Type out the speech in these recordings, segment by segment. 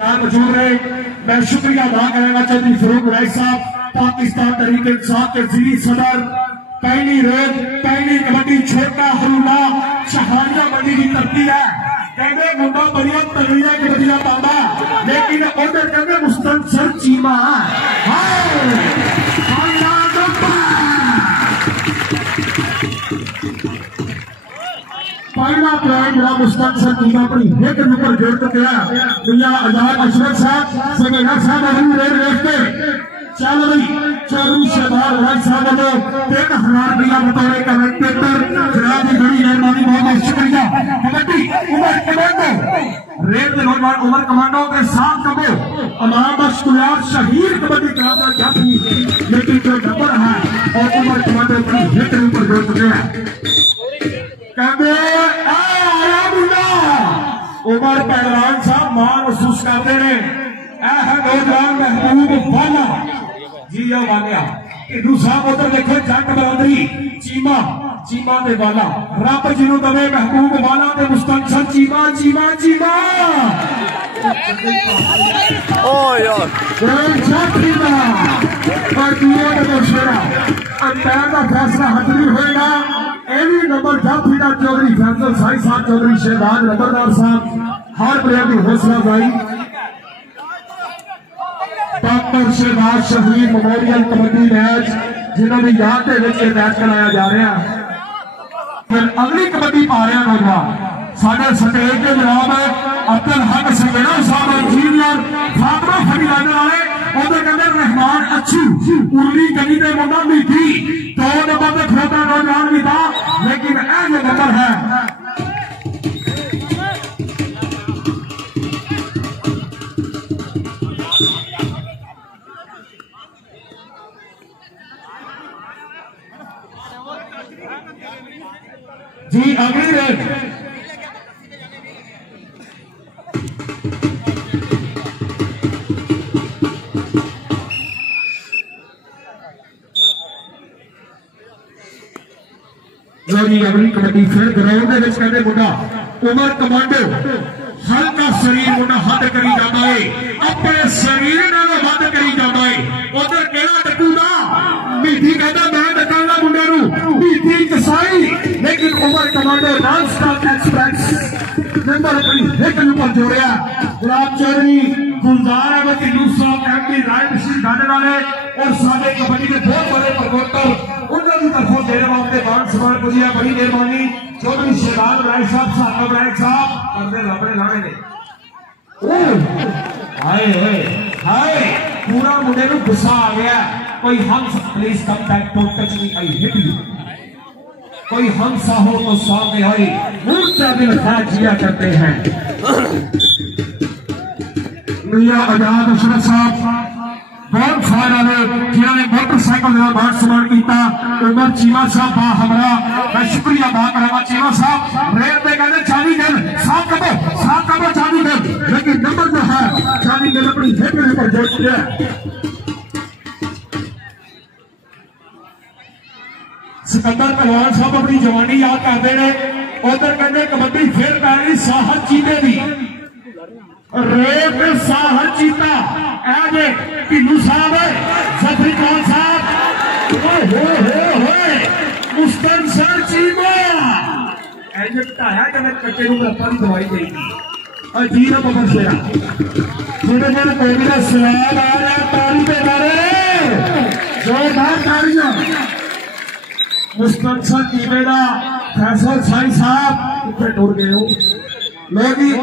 मौजूद है। मैं शुक्रिया अदा करेंगे चौधरी फरूक राय साहब, पाकिस्तान तहरीक इंसाफ के ज़िली सदर। पहली रोज पहली कबड्डी छोटा हरूला शहानिया मंडी की तरती है। कहते मुंडा बड़िया तगड़िया कबड्डियां पाता, लेकिन उधर कहते मुस्तनसर चीमा पहला प्लान मेरा मुस्तनसर चीमा अपनी हिट ऊपर जोड़ चुके हैं। भैया आजाद अशरफ साहब समेला साहब अभी रेड देखते चल रही चौधरी शहबाज राज साहब को 3000 रुपया बतौर कमेंटेटर जनाब की बड़ी मेहरबानी, बहुत बहुत शुक्रिया। कबड्डी उमर कमांडो रेड के नौजवान उमर कमांडो के साथ कबो अमाम बख्श कुलार शहीद कबड्डी कराता जाती, लेकिन जो नंबर है और उमर कमांडो अपनी हिट ऊपर जोड़ चुके हैं। उमर पहलवान साहब मान महसूस करते हैं। नौजवान महबूब वाला जी वालिया हिंदू साहब उधर देखो जट बरादरी चीमा चीमा दे वाला रब जिन्हों दवे महबूब वाला ते मुस्तनसर चीमा चीमा चीमा अंपायर का फैसला हजरी होगा। एवी नंबर जाफी का चौधरी फैसल साई साहब चौधरी शहबाज नंबरदार साहब हर प्लेयर की हौसला अफजाई। डॉक्टर शहबाज शहीद मेमोरियल कबड्डी मैच जिन्होंने याद के मैच कराया जा रहा है। फिर अगली कबड्डी पा रहे हैं नौजवान साढ़े स्टेज के जनाब अब्दुल हक सगेड़ा साहब इंजीनियर फातमा फड़ी लाने वाले उधर कहते रहमान अच्छी उर्ली गली के मुंडा भी थी 2 नंबर पे खड़ोता नौजवान भी था, लेकिन यह जो नंबर है जी अगली रेड अगली कबड्डी फिर ग्राउंड कहते मुंडा उमर कमांडो हल्का शरीर मुंडा हद करी जाता है, अपने शरीर हद करी जाता है। उधर केड़ा डकूगा मीठी कहता मैं डकांगा मुंडे मीठी कसाई, लेकिन उमर commando non stop express number अपनी हिट ऊपर जोड़िया। गुलाब चौधरी गुलजार अहमद साहब एमपी रायबरेली गाने वाले और सारे कबड्डी के बहुत बड़े प्रमोटर उन्होंने तरफों देने वाले मान सम्मान को दिया, बड़ी मेहरबानी। चौधरी शहबाज राय साहब साहब राय साहब करते अपने लाने ने हाय हाय पूरा मुंडे को गुस्सा आ गया। कोई हंस please come back don't touch me I hit you, कोई हंसा हो तो सामने आई ऊंचा दिल जिया करते हैं। मियां आजाद अशरफ साहब बहुत फायदा जिन्होंने मोटरसाइकिल मान सम्मान किया। उमर चीमा साहब बा हमरा मैं शुक्रिया अदा करा। चीमा साहब रेल पे कहते चाली गल साफ करो चाली गल, लेकिन नंबर जो है चाली गल अपनी हिट पर जोड़ दिया। सिकंदर पहलवान साहब अपनी जवानी याद करते हैं। उधर कहते कबड्डी फिर पै रही साहब चीते की रेत साहब चीता ऐजे ढिल्लू साहब जफरी खान साहब मुस्तनसर चीमा ऐसे ढाया जब कच्चे रप्पा की दवाई गई थी अजीब बबर शेरा थोड़े दिन कोई का सवाल आ रहा ताली के बारे जोरदार तालियां। मुस्तनसर चीमे का फैसल साई साहब इतने टुर गए हो लोग।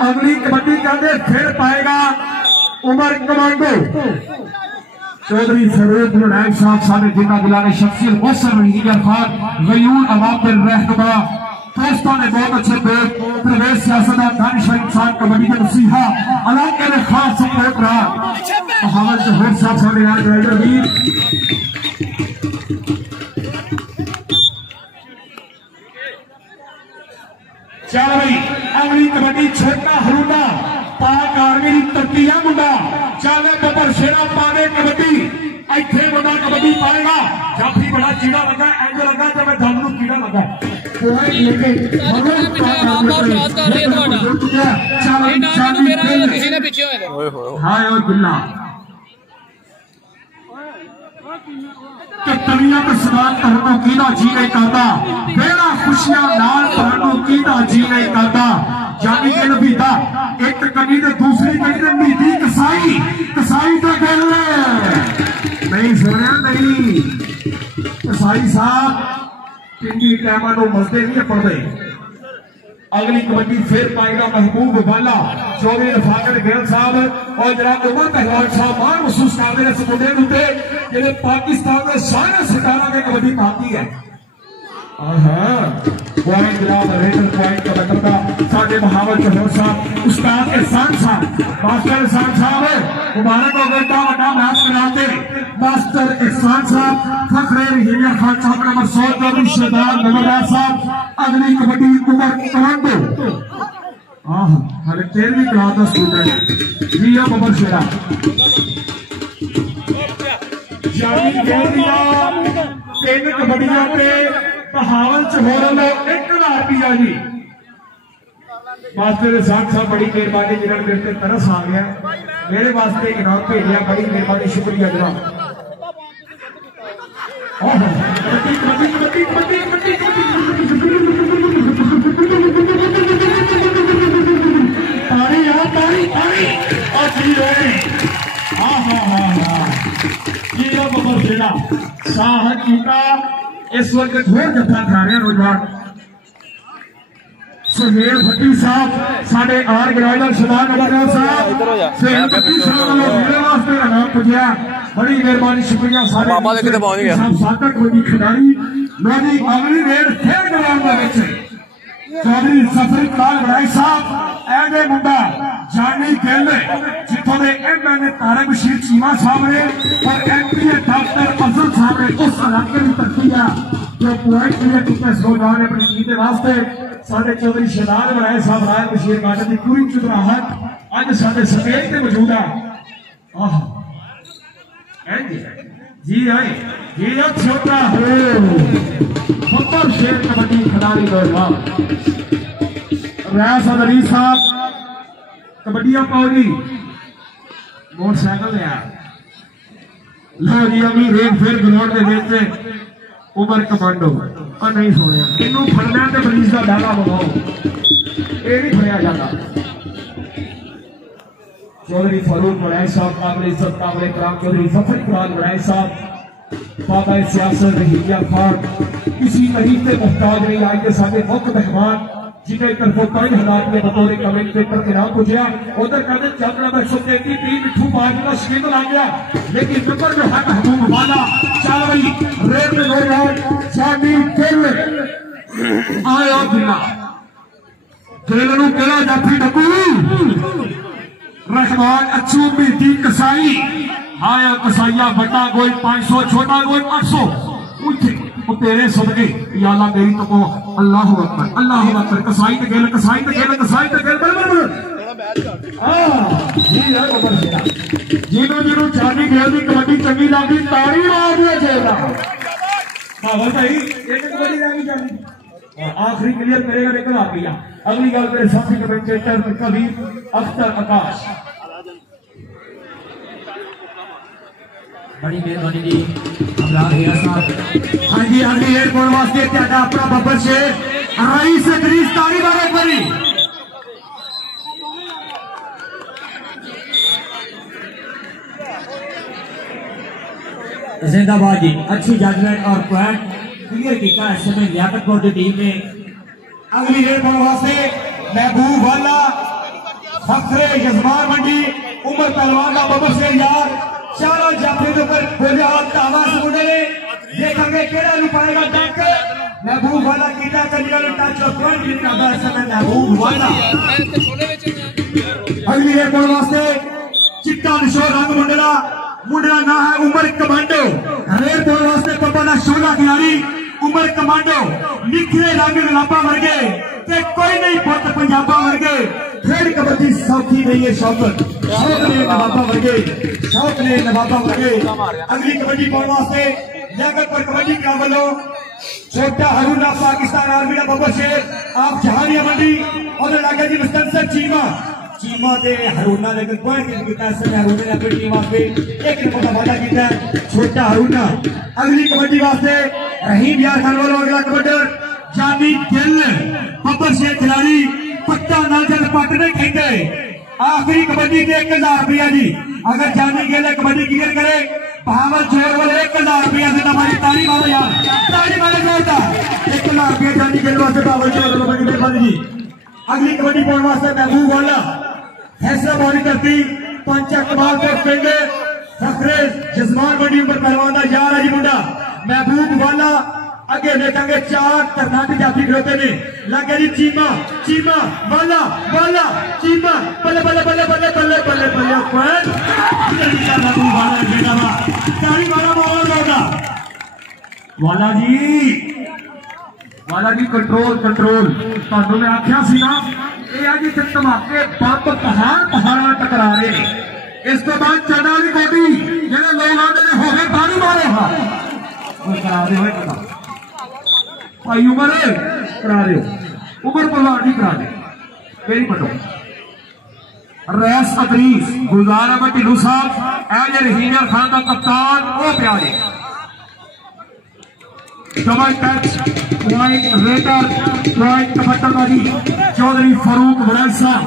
अगली कबड्डी कहते फिर पाएगा उमर कमांडो चौधरी फरूक नायक साहब सारे जिला बुलाने शख्सियत मौसम खान गयून अवाबिल रहनुमा दोस्तों ने बहुत अच्छे प्रवेश सियासतदान दानिशवर इंसान कबड्डी के नसीहा इलाके में खास सपोर्ट रहा। मोहम्मद जहूर साहब सारे यहाँ ड्राइवर वीर चल भाई अगली कबड्डी छोटा हरूला पाक आर्मी की तरती है मुंडा चाले बबर शेरा पाने कबड्डी इतने बंदा कबड्डी पाएगा। जाफी बड़ा कीड़ा लगा इंज लगा तो मैं दम कीड़ा लगा कि तवियां तो सवाल तुहानू कीदा जी नहीं करता, बेड़ा खुशियां नाल तुहानू कीदा जी नहीं करता। जानी कि नबीदा एक कनी ते दूसरी कनी ते मीठी कसाई कसाई तो गल नहीं सुनिया नहीं। कसाई साहब पिंडी टाइम को मसदे नहीं पढ़ते। अगली कबड्डी फिर पाएगा महबूब वाला चौधरी रफाकत गिल साहब और जनाब उमर पहलवान साहब मान महसूस करते हैं इस मुंडे उत्ते जिन्हें पाकिस्तान में सारे सरकारों ने कबड्डी पाती है। पॉइंट जनाब रेडर पॉइंट का बतरता साडे महावत जहर साहब उस्ताद एहसान साहब मास्टर एहसान साहब मुबारक हो बेटा बड़ा मैच कराते मास्टर एहसान साहब फखरे रहीमिया खान साहब नंबर 100 चौधरी शहदार नवराज साहब। अगली कबड्डी उमर कमांडो हले 13वीं क्लास का स्टूडेंट जिया बबर शेरा जानी गैरिया 3 कबड्डियां पे बहावल च हो रहा 1000 रुपया जी। मास्टर एहसान साहब बड़ी मेहरबानी जिन्होंने मेरे पे तरस आ गया मेरे वास्ते इनाम भेजा बड़ी मेहरबानी शुक्रिया जनाब। इस वक्त घोर जत्था खा रहे नौजवान सुहेल भट्टी साहब साढ़े आर ग्राउंडर शहदार नवाज साहब सुहेल भट्टी साहब मेरे वास्ते इनाम पुजया बड़ी मेहरबानी शुक्रिया सारे सातक कोई खिलाड़ी लोधी अगली रेड फिर ग्राउंड चौधरी सफरी काल बड़ाई साहब ऐसे मुंडा जानी खेले जितों के एमएलए तारक बशीर चीमा साहब ने और एमपीए डॉक्टर अफजल साहब ने उस इलाके की तरक्की है जो पॉइंट क्लियर किया सोलह ने अपनी टीम के वास्ते साढ़े चौधरी शहदार बड़ाई साहब राय बशीर गार्डन की पूरी चुनाहट अज साढ़े स्टेज पे मौजूद है। जी आए जी छोटा हो बब्बर शेर कबड्डी खिलाड़ी रैस अली साहब कबड्डियां पाओगी मोटरसाइकिल लिया लो जी अभी रेत फिर ग्राउंड के बेच उमर कमांडो और नहीं सोया इनू फड़ना तो पुलिस का डाला मंगाओ ये नहीं फड़िया जाता। चौधरी फारूक बड़ाई साहब काबिल इज्जत काबिल इकराम चौधरी जफर इकराम बड़ाई साहब बाबा सियासत रहीमिया खान किसी गरीब से मुहताज नहीं आए के सामने मुख्य मेहमान जिन्हें तरफों कई हालात में बतौर कमेंटेटर के नाम पूछा उधर कहते चल रहा 133 मिठू बाज का शिकंद ला गया लेकिन नंबर जो है महबूब वाला चल रही रेड में नौजवान सामी खेल आया बिना खेलनू केड़ा जाफी डकू रहमान अच्छू मीठी कसाई आया कसाइया बड़ा कोई 500 छोटा कोई 800 उठे तेरे सदके या अल्लाह मेरी तो को अल्लाह अकबर कसाई ते गेल कसाई ते गेल कसाई ते गेल जी है बबर शेरा जिन्हों चांदी गेल दी कबड्डी चंगी लगी ताड़ी मार दिया जेला बाबा भाई एक कबड्डी लगी जानी आखिरी क्लियर करेगा लेकर आ गया। अगली गल मेरे साथी कमेंटेटर कबीर अख्तर आकाश बड़ी मेहरबानी जी अमराज हिया साहब। हाँ जी एयरपोर्ट वास्ते त्यागा अपना बब्बर शेर रईस इदरीस तारी बारे करी जिंदाबाद जी अच्छी जजमेंट और पॉइंट क्लियर किया है समय लियाकतपुर की टीम ने। अगली एयरपोर्ट वास्ते महबूब वाला फखरे यजमान मंडी उमर पहलवान का बब्बर शेर यार चारों जाफे के ऊपर बोले हाथ आवाज मुंडे देखेंगे केड़ा नहीं पाएगा टैक महबूब वाला कीता करिया टच और पॉइंट कितना बड़ा समय महबूब वाला। अगली एयरपोर्ट वास्ते चिट्टा निशो रंग मुंडला ना है उमर कमांडो एयरपोर्ट वास्ते पप्पा ना शोला खिलाड़ी उमर कमांडो निखरे रंग गुलाबा वर्गे ते कोई नहीं पुत पंजाबा वर्गे खेल कबड्डी सौखी नहीं है शौकत शौक ने नवाबा वर्गे शौक ने नवाबा वर्गे। अगली कबड्डी पाने वास्ते लियाकतपुर कबड्डी क्लब वालों छोटा हरूना पाकिस्तान आर्मी का बब्बर शेर आप जहानिया मंडी और लागे जी मुस्तनसर चीमा चीमा दे हरूना लेकिन पॉइंट किया है हरूना ने अपनी टीम वास्ते एक नंबर का वादा किया है छोटा हरूना। अगली कबड्डी वास्ते रहीम यार खान वालों अगला कबड्डर जानी गिल बब्बर शेर खिलाड़ी पट्टा नाजर पटने कहते आखिरी कबड्डी के 1000 रुपया जी। अगर जानी गिल कबड्डी क्लियर करे बहावल जोर वाले 1000 रुपया से हमारी ताली मारो यार, ताली मारो जोरदार। 1000 रुपया जानी गिल वास्ते बहावल जोर वाले मेहरबानी जी। अगली कबड्डी पाने वास्ते महबूब वाला फैसला बॉलिंग करती पंचा कमाल के पिंड फखरे जजमान मंडी उपर पहलवान का यार है जी मुंडा महबूब वाला। अगे देखेंगे 4 कर्नाटक जाफी खड़ोते ने लगे जी चीमा चीमा वाला वाला चीमा बल्ले बल्ले बल्ले बल्ले बल्ले बल्ले बल्ले महबूब वाला बेटा बा ताली मारा बोल होगा वाला जी कंट्रोल कंट्रोल तानू मैं आख्या सी ना ये आज इस धमाके बंब पहाड़ टकरा रहे हैं। इस तो बाद चढ़ा वाली गोडी जेडे लोग आते ने होवे ताली मारो हां कोई करा दे होए पता भाई उमर करा दे उमर पहलवान जी करा दे मेरी पटो रैस अदरीस गुलजार अहमद ढिल्लू साहब एज रहीम खान का कप्तान वो प्यारे double touch point raider point kabaddi Chaudhary Farooq वड़ैल साहब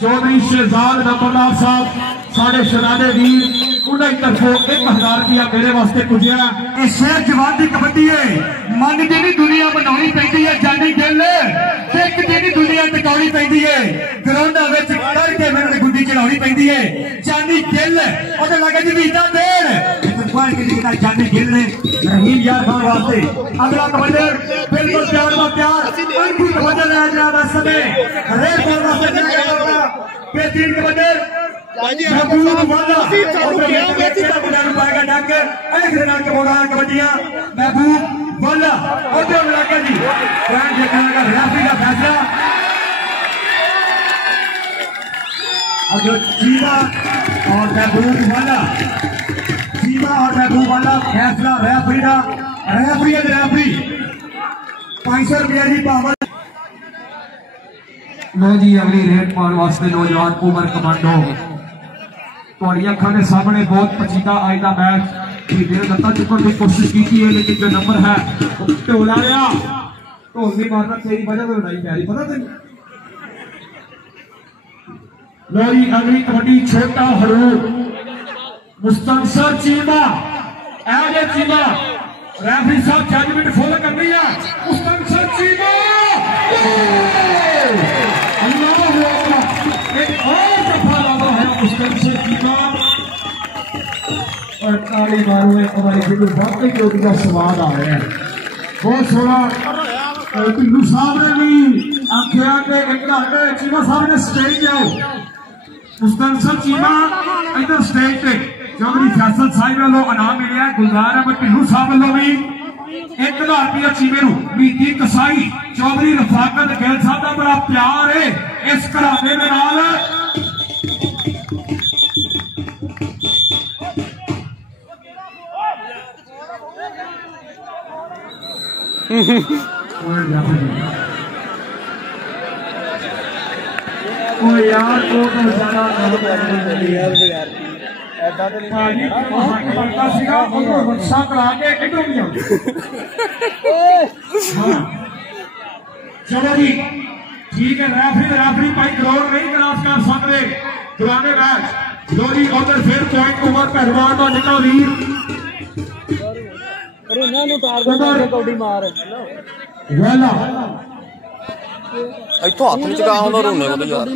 चौधरी शहजाद नंबरदार साहब साढ़े शरादे वीर उन्हें तरफों 1000 रुपया मेरे वास्ते पुजया। शेर जवान की कबड्डी है मन की दुनिया बनानी पैंदी है जानी गिल एक दिन दुनिया टिकानी पैंदी है ग्राउंडा करके मैंने गुड्डी चलानी पैंदी है जानी गिल और लगे जी बीता देर जानी गिल ने रहीम यार खान वास्ते अगला कबड्डर बिल्कुल प्यार में प्यार कबड्डर है जनाब इस समय हरेक बॉल वास्ते बेहतरीन कबड्डर महबूब वाला पाएगा डक के बोला कबड्डियां महबूब वाला और जी देखने का रेफरी का फैसला और जो चीमा और महबूब वाला फैसला रेफरी का रेफरी 500 रुपया जी पावर। लो जी अगली रेड पाने वास्ते नौजवान उमर कमांडो थोड़ी अखा के सामने बहुत पचीदा आज का मैच लत्ता चुकन की कोशिश की है लेकिन जो नंबर है ढोला लिया ढोल नहीं मारना तेरी वजह से लड़ाई प्यारी पता तेन। लो जी अगली कबड्डी छोटा हरूर मुस्तनसर चीमा एज ए Cheema referee sahab judgement follow कर रही है मुस्तनसर चीमा एक और दफा लगा है मुस्तनसर चीमा और ताली मारो हमारी बिल्कुल वाकई जो का स्वाद आ रहा है बहुत सोना ढिल्लू साहब ने भी आखिया के चीमा साहब ने स्टेज जाओ मुस्तनसर चीमा इधर स्टेज पे चौधरी फैसल साहब वालों इनाम मिले गुलजार अहमद ढिल्लू साहब वालों भी 1000 रुपया चीमे मीठी कसाई चौधरी रफाकत गैल साहब का बड़ा प्यार है इस घराने के नाल यार को तो ज्यादा चलो जी ठीक है रेफरी भाई ग्राउंड नहीं क्रॉस कर सकते दुराने मैच लो जी उधर फिर पॉइंट उमर पहलवान का निकला वीर इथों हाथ चुका रोने को यार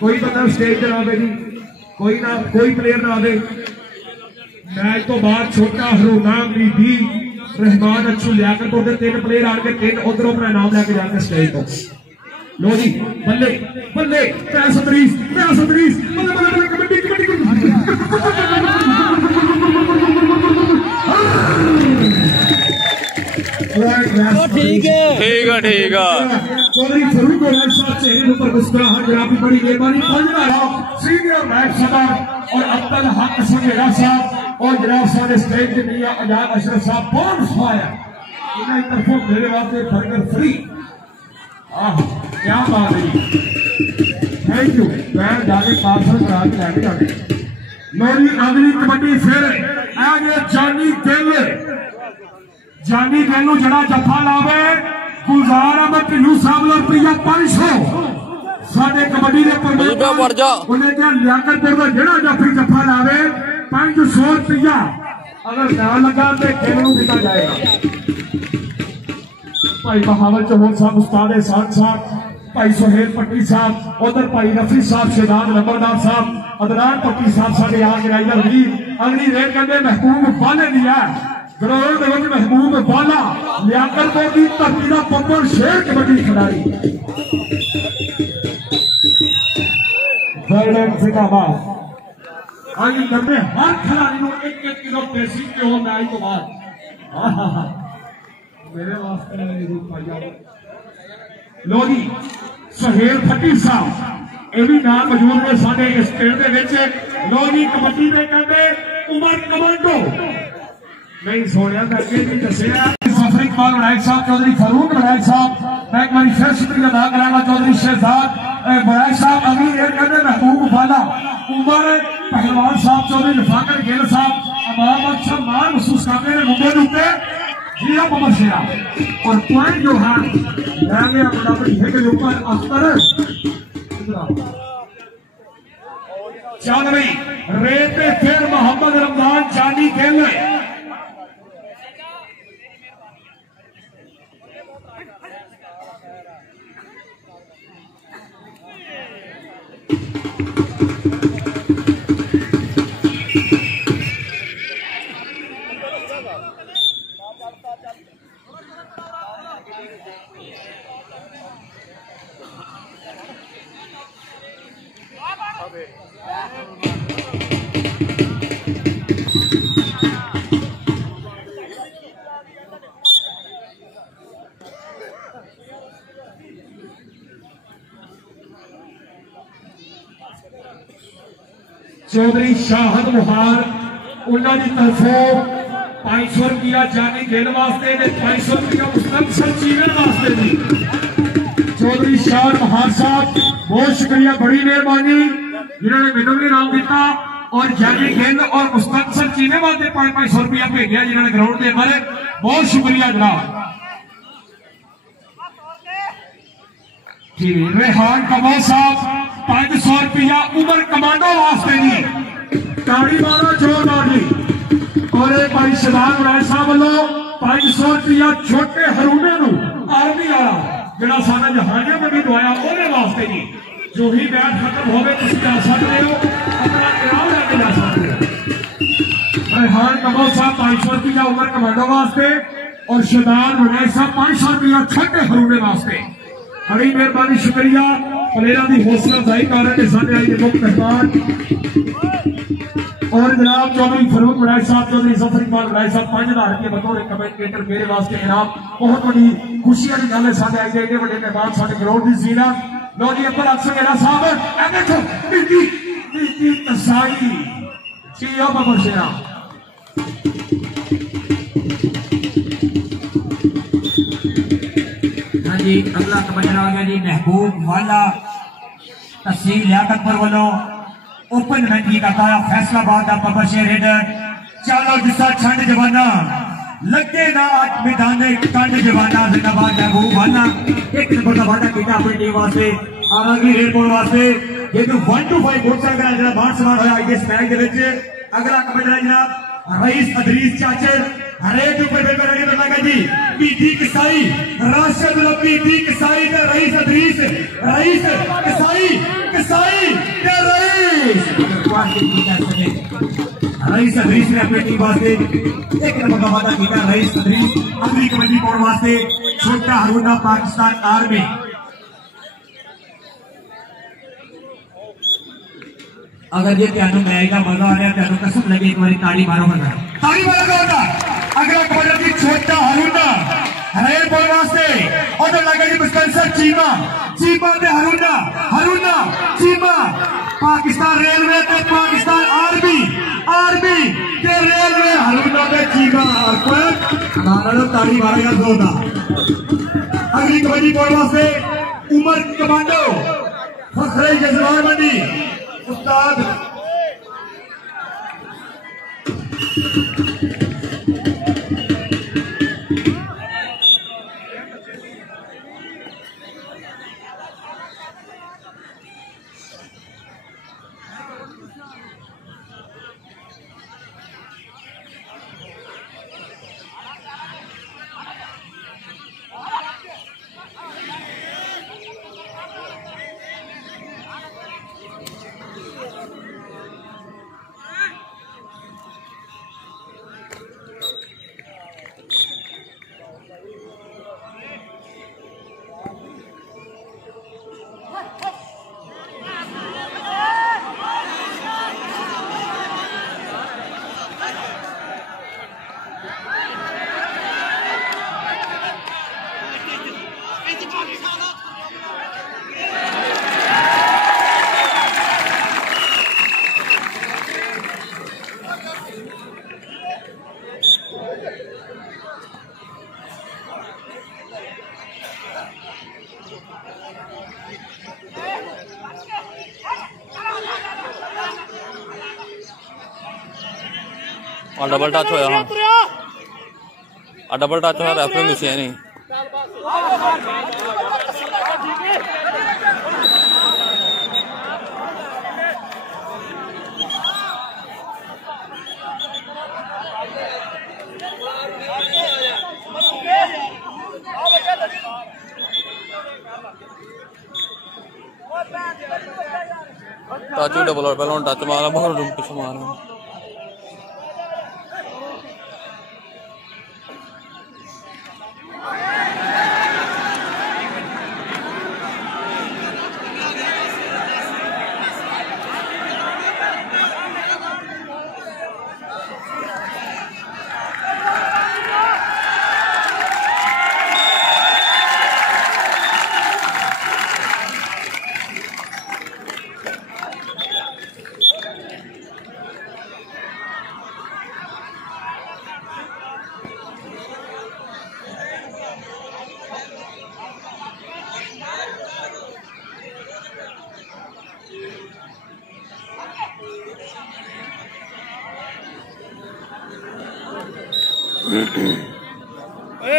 कोई बंदा स्टेज पर आवे जी कोई ना कोई प्लेयर ना आवे मैच तो बाद छोटा हरूना मीठी रहमान अच्छू लियाकत तो 3 प्लेयर आके 3 उधरों अपना नाम लेके जाते स्टेज तो लो जी बल्ले बल्ले 35 बल्ले बल्ले कबड्डी ठीक है चौधरी फरूक वैद साहब चेहरे ऊपर मुस्कुराहट जनाबी बड़ी मेहरबानी सीनियर मैच सदर और अब्दुल हक संघेड़ा साहब और जनाब सारे स्टेज के मियां आजाद अशरफ साहब बोनस फायर इन्हें तरफों मेरे वास्ते बर्गर फ्री। क्या बात है, थैंक यू। मैं जाके पार्सल करा के लैके जाने मेरी अगली कबड्डी फिर आगे जानी गेलू जड़ा जफा लावे गुलजार अहमद ढिल्लू साहब रुपया 500 साडे कबड्डी दे प्रमोटर उन्हें क्या लियाकतपुर का जड़ा जाफी जफा लावे 500 रुपया अगर ना लगा तो गेलू दिता जाएगा। भाई बहावल चौहान साहब, उस्ताद एहसान साहब, भाई सुहेल पट्टी साहब, उधर भाई रफी साहब, शेदान नंबरदार साहब, अदनान पट्टी साहब साढ़े आज राइडर वीर अगली रेट कहते महबूब वाले दिया ग्राउंड में महबूब वाला लियाकतपुर की धरती का पप्पन शेर कबड्डी खिलाड़ी आगे करते हर खिलाड़ी को 1-1 किलो देसी घ्यो मैच तो बाद मेरे वास्ते लो जी सुहेल फटी साहब ये भी नाम मौजूद ने साडे इस खेल दे विच। लो जी कबड्डी दे कहते उमर कमांडो नहीं सोनिया करके भी दसिया सफर इकबाल वड़ाइक साहब, चौधरी फारूक वड़ाइक साहब, मैं एक बार फिर शुक्रिया अदा करांगा चौधरी शहजाद वड़ाइक साहब। अगली रेट कहते महबूब वाला उमर पहलवान साहब, चौधरी लिफाकर गिल साहब अमाम अच्छा मान महसूस करते हैं मुंबई उत्ते जी आप अमर शेरा और पॉइंट जो है लैंगे अपनी है के ऊपर अख्तर चल रही रेत फिर मोहम्मद रमजान जानी खेल चौधरी शाहद मुहार उन्होंने तरफों 500 रुपया जानी गेल वास्ते 500 रुपया मुस्तकबिल चीवन वास्ते जी चौधरी शाहद मुहार साहब बहुत शुक्रिया, बड़ी मेहरबानी जिन्होंने मैनू भी नाम दिता और जानी गेल और मुस्तकबिल चीने वास्ते 500 रुपया भेजा जिन्होंने ग्राउंड के बारे बहुत शुक्रिया जनाब। रेहान कमल साहब 500 रुपया उमर कमांडो वास्ते जी ताड़ी मारो जोरदार जी और एक भाई शेदान वड़ाइक साहब वालों 500 रुपया छोटे हरूने आर्मी वाला जरा सारा जहानिया में भी दवाया ओने वास्ते जी जो ही मैच खत्म हो गए तुम जा सकते हो अपना इनाम लेके जा सकते हो। रेहान कमल साहब 500 रुपया उमर कमांडो वास्ते और शेदान वड़ाइक साहब 500 रुपया छोटे हरूले वास्ते बड़ी मेहरबानी शुक्रिया। प्लेयर की हौसला अफजाई कर रहे सामने आई मुख्य मेहमान और जनाब चौधरी फारूक वड़ाइक साहब, चौधरी सफर इकबाल वड़ाइक साहब 5000 रुपये बतौर कमेंटेटर मेरे वास्ते इनाम बहुत बड़ी खुशी वाली गल है। साढ़े आई एडे बड़े मेहमान साढ़े ग्राउंड की सीना लो जी अब्दुल हक संघेड़ा साहब देखो बीती तसाई जी आप अमर शेरा जी अगला कबड्डा आ गया जी महबूब वाला तहसील लियाकतपुर वालों ओपन इवेंट की करता है फैसलाबाद का पब्लिशर रेडर। चलो जिसका छंड जवाना लगे ना मैदान कंड जवाना जिंदाबाद महबूब वाला एक नंबर का वादा किया अपनी टीम वास्ते अगली रेड बोल वास्ते ये 1 to 5 मोटरसाइकिल जरा बाहर सवार होया इस मैच के विच। अगला कबड्डा जनाब रईस अदरीस चाचर हरेक ऊपर बिल्कुल आगे तो लगा जी पीटी किसाई राशिद पीटी किसाई ते रईस अदरीस रईस किसाई किसाई ते रईस रईस अदरीस ने अपनी टीम वास्ते एक नंबर का वादा किया। रईस अदरीस अगली कबड्डी बोर्ड वास्ते छोटा हरूना पाकिस्तान आर्मी। अगर ये त्यानू मैच का मजा आ रहा है त्यानू कसम लगे एक बार ताड़ी मारो होगा ताड़ी मारो होगा। अगला कबड्डी छोटा हरूना हरेर बॉल वास्ते उधर लगे जी मुस्कंसर चीमा चीमा ते हरूना हरूना चीमा पाकिस्तान रेलवे ते पाकिस्तान आर्मी आर्मी ते रेलवे हरूना ते चीमा नारा ताली मारेगा जोरदार। अगली कबड्डी बॉल वास्ते उमर कमांडो फखरे जजवार मंडी उस्ताद डबल टच होया हाँ डबल टच होया रेफरी मिसे नहीं टच डबल और पहले टच मारा बहुत पीछे मारा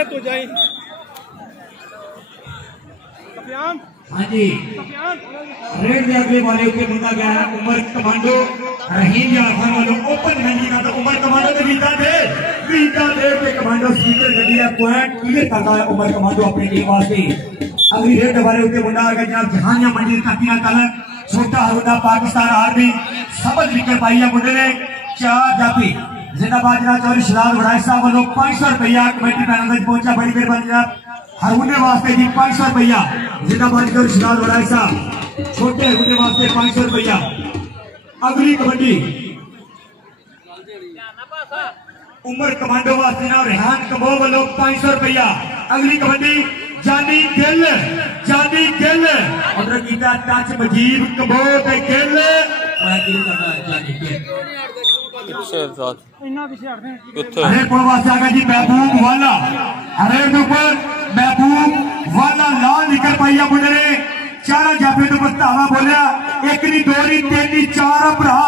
तो जाए हाँ जी रेड अगले वाले के मुद्दा गया है उमर कमांडो रहीम जाफर वालों ओपन गंजी का तो उमर कमांडो ने बीता दे के कमांडो स्पीकर गंजी है पॉइंट क्लियर करता है उमर कमांडो अपनी टीम वास्ते। अगली रेड वाले के मुद्दा गया जनाब जहानिया मंजिल तकिया तलक छोटा हरूना पाकिस्तान आर्मी सबक विकेट पाई है मुंडे ने 4 जाफी जिंदाबाद जनाब चौधरी शराब वड़ाई साहब वालों 500 रुपया कमेटी पैनल में पहुंचा बड़ी मेहरबानी जनाब हरूने वास्ते जी 500 रुपया जिंदाबाद चौधरी शराब वड़ाई साहब छोटे हरूने वास्ते 500 रुपया। अगली कबड्डी उमर कमांडो वास्ते ना रेहान कबो वालों 500 रुपया। अगली कबड्डी जानी गिल और गीता टच मजीब कबो ते गिल मैं गिल करना जानी गिल अरे वास्ते आगा जी महबूब वाला अरे ऊपर महबूब वाला लाल निकल पाई मुंडे ने 4 जाफे तो धावा बोलिया एक नी 2 नी 3 नी 4 भरा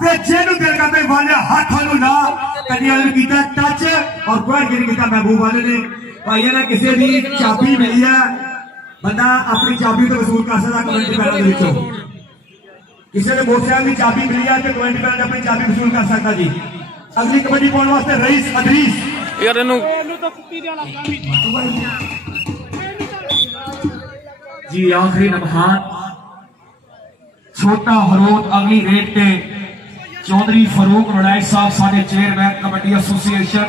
ते जेनु दिल करते वाले हाथों नु ला कदिया कीता टच और पॉइंट गिर कीता महबूब वाले ने भाई ना किसी भी चाबी मिली है बंदा अपनी चाबी तो वसूल कर सकता कमेंट पैनल दे विचों किसी ने मोटरसाइकिल की चाबी मिली है तो कमेंट पैनल अपनी चाबी वसूल कर सकता जी। अगली कबड्डी पाने वास्ते रईस अदरीस यार इनु जी आखिरी नबहात छोटा हरोद अगली रेट के चौधरी फरूक वड़ाई साहब सारे चेयरमैन कबड्डी एसोसिएशन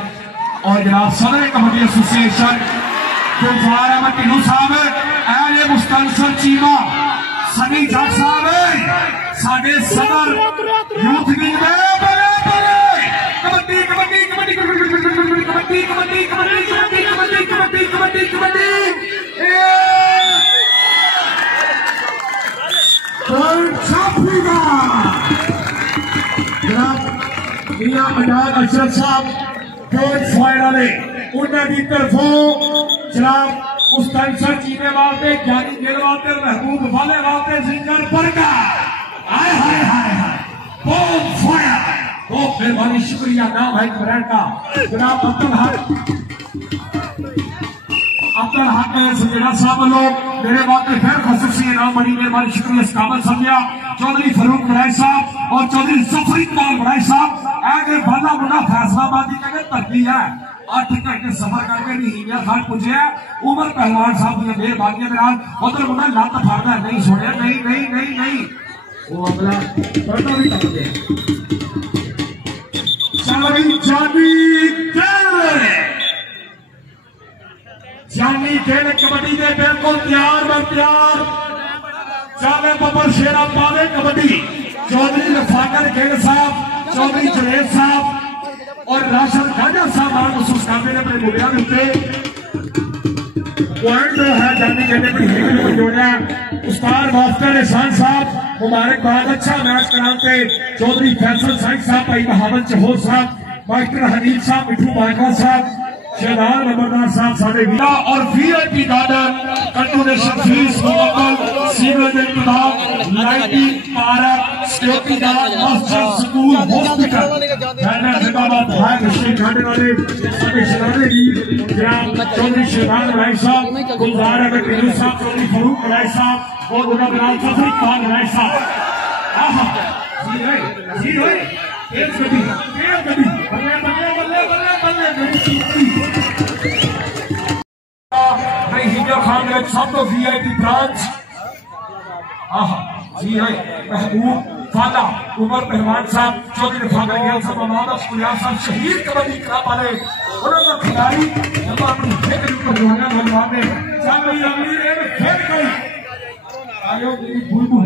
और जनाब सदर कबड्डी एसोसिएशन गुलजार अहमद टिल्लू साहब एल मुस्तनसर चीमा सनी जट साहब साडे सदर यूथ विंग में कबड्डी कबड्डी कबड्डी कबड्डी कबड्डी कबड्डी कबड्डी कबड्डी कबड्डी कबड्डी कबड्डी कबड्डी कबड्डी मियां मजाक अशरफ साहब कोच फायर वाले उन्होंने तरफों जनाब मुस्तनसर चीने वास्ते ज्ञानी गिल वास्ते महबूब वाले वास्ते जिंगर बरका हाय हाय हाय हाय बहुत फायर बहुत मेहरबानी शुक्रिया नाम है ब्रांड का जनाब अब्दुल हक सजना साहब लोग मेरे वास्ते खैर खसूसी नाम बड़ी मेहरबानी शुक्रिया कामल समझा चौधरी फरूक बड़ाई साहब और चौधरी जफर इकबाल बड़ाई साहब ऐसे बाला मुंडा फैसलाबादी का धरती है 8 घंटे सफर करके नीमिया घाट पहुंचे उमर पहलवान साहब की मेहरबानी उधर मुंडा लत फाड़ता नहीं सुनिया नहीं नहीं नहीं नहीं वो अगला पढ़ना भी करते जानी खेल कबड्डी के बिल्कुल तैयार ब तैयार चाले बब्बर शेरा पाले कबड्डी चौधरी रफाकर खेल साहब चौधरी जुनेद साहब और राशन गाजा साहब महसूस करते हैं अपने मुंडिया के उत्ते पॉइंट जो है जानी कहने पर हिल को जोड़ा उस्ताद मास्टर एहसान साहब मुबारकबाद अच्छा मैच कराते चौधरी फैसल साइंस साहब भाई बहावल चहोर साहब मास्टर हनीफ साहब मिठू बाजवा साहब शहदार नंबरदार साहब साढ़े विला और वीआईपी गार्डन कंडोनेशन फीस मुकम्मल सीवरेज इंतजाम लाइटिंग पार्क सिक्योरिटी गार्ड मस्जिद स्कूल हॉस्पिटल गार्डन जिंदाबाद भाई मुश्किल गार्डन वाले साढ़े शहदारे वीर जनाब चौधरी शहदार राय साहब गुलजार अहमद टिल्लू साहब चौधरी फरूक राय साहब और उनका बिलाल जफर इकबाल राय साहब आहा जी भाई एक गड्डी बल्ले बल्ले बल्ले बल्ले बल्ले भाई हिंजा खान के सब तो वीआईपी ब्रांच आहा जी है महबूब फाला उमर पहलवान साहब चौधरी फागर गिल साहब मोहम्मद अफसुलिया साहब शहीद कबड्डी क्लब वाले उन्होंने खिलाड़ी जब अपनी फिक्र को जोड़ना भगवान ने चल रही अगली एक फिर गई आयो मेरी बुलबुल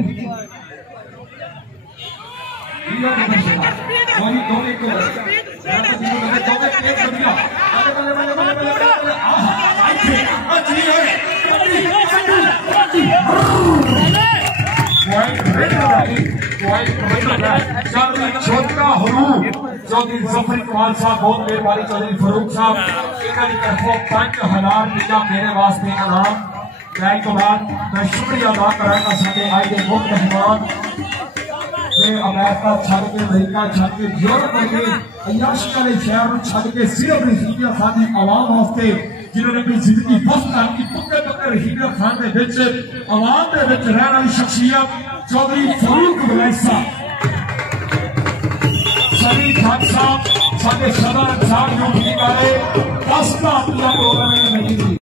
चौधरी जफर इकबाल साहब बहुत मेहरबानी चौधरी फरूक साहब इन्होंने तरफों 5000 रुपया मेरे वास्ते इनाम मैं तो बाद मैं शुक्रिया अदा करांगा साडे आए दे मुख्य मेहमान अमेरिका छड़ के अमेरिका छड़ के यूरोप के अयाशी वाले शहर छड़ के सिर्फ रहीमिया खान की आवाम वास्ते जिन्होंने अपनी जिंदगी बस की पक्के पक्के रहीमिया खान के विच आवाम के विच रहने वाली शख्सियत चौधरी फरूक बलैस साहब सभी खान साहब साडे सदर साहब जो ठीक आए 10 का अपना प्रोग्राम